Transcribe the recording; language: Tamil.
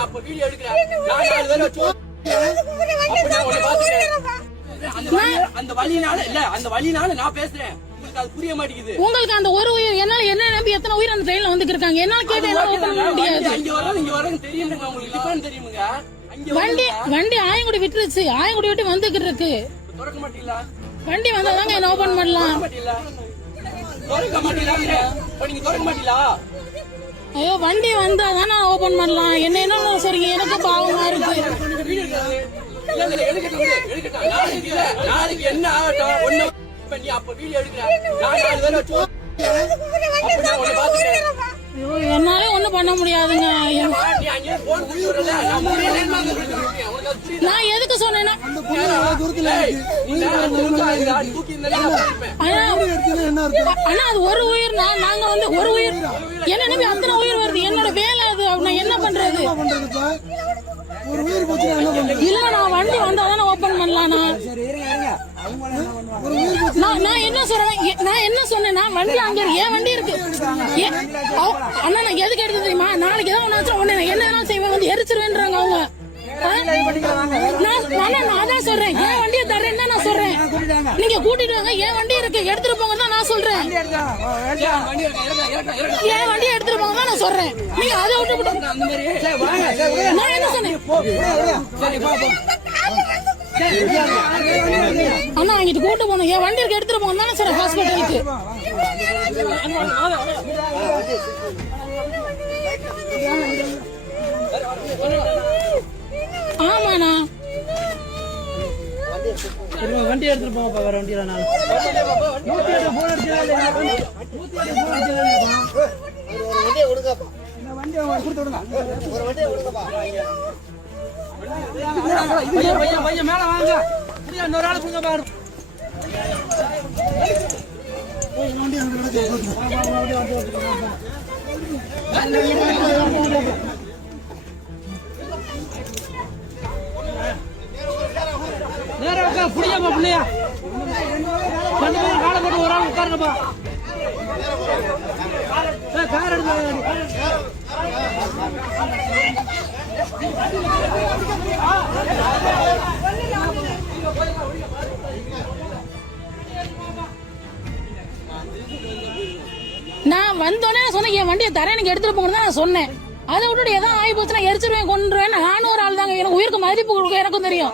அப்ப வீடியோ எடுக்கிற நான் நாலு பேரை வச்சு அப்ப நான் உன்னை பாத்துக்கிறேன். அந்த வழியா- அந்த வழியினால இல்ல அந்த வழியினால நான் பேசுறேன். உங்களுக்கு அது புரிய மாட்டேங்குது. உங்களுக்கு அந்த ஒரு உயிர் என்னால என்ன நம்பி எத்தனை உயிர் அந்த ட்ரெயின்ல வந்து இருக்காங்க என்னால கேட்டு என்ன ஓபன் பண்ண முடியாது. வண்டி இங்க தெரியுங்க உங்களுக்கு. வண்டி ஆயங்குடி விட்டுருச்சு. ஆயங்குடி விட்டு வந்துகிட்டு இருக்கு. திறக்க மாட்டீங்களா? வண்டி வந்தாதாங்க என்ன ஓபன் பண்ணலாம். திறக்க மாட்டீங்களா? திறக்க மாட்டீங்களா இப்ப நீங்க திறக்க மாட்டீங்களா? ஐயோ வண்டி வந்தா தானே ஓபன் பண்ணலாம். என்ன என்ன சரி எனக்கு பாவமா இருக்கு. நாளைக்கு நாளைக்கு என்ன ஆகட்டும் ஒண்ணு அப்ப வீடியோ எடுக்கிற ஒன்றும் பண்ண முடியாதுங்க. நான் எதுக்கு சொன்னேன்னா ஆனா அது ஒரு உயிர் நாங்க வந்து ஒரு உயிர். என்ன நம்பி அத்தனை உயிர் வருது? என்னோட வேலை அது நான் என்ன பண்றது? இல்ல நான் வண்டி வந்தாதானே ஓபன் பண்ணலாம்ண்ணா நான் ஒரு உயிர் நான் என்ன சொல்றேன் நான் என்ன சொன்னேன்னா வண்டி அங்க இருக்கு என் வண்டி இருக்கு. ஏ- அண்ணா நான் எதுக்கு எடுத்து தெரியுமா? நாளைக்கு ஏதாவது ஒண்ணு உடனே நான் என்ன வேணாலும் செய்வேன். வந்து எரிச்சிருவேன்றாங்க அவங்க. நான் அண்ணா, நான் அதான் சொல்றேன். என் வண்டியை தர்றேன்னு தான் நான் சொல்றேன். நீங்க கூட்டிட்டு வாங்க. என் வண்டி இருக்கு. எடுத்துட்டு போங்க தான் நான் சொல்றேன். என் வண்டியை எடுத்துட்டு போங்க தான் நான் சொல்றேன். நீங்க அதை விட்டு நான் என்ன சொன்னேன்? அண்ணா அங்கிட்டு கூட்டு போகணும். என் வண்டி இருக்கு எடுத்துட்டு போங்க தானே சார் ஹாஸ்பிட்டலுக்கு ஆமாண்ணா. வண்டி எடுத்துட்டு போங்கப்பா வேற வண்டியில நான். நூத்தி எட்டு போன் கொடுத்து விடுங்க. மேல வாங்க. இன்னொரு ஆள் கொடுங்க பாரு இந்த வண்டி பிள்ளையா ரெண்டு பேரும் காலை போட்டு ஒரு ஆள் உட்காருங்கப்பா கார் எடுத்து நான் வந்தோடனே நான் சொன்னேன் என் வண்டியை தரேன் எனக்கு எடுத்துட்டு போங்கன்னு தான் நான் சொன்னேன். அதை விட்டுட்டு எதாவது ஆகி போச்சுன்னா எரிச்சிருவேன் கொண்டுருவேன் நானும் ஒரு ஆள் தாங்க. எனக்கு உயிருக்கு மதிப்பு கொடுக்க எனக்கும் தெரியும்.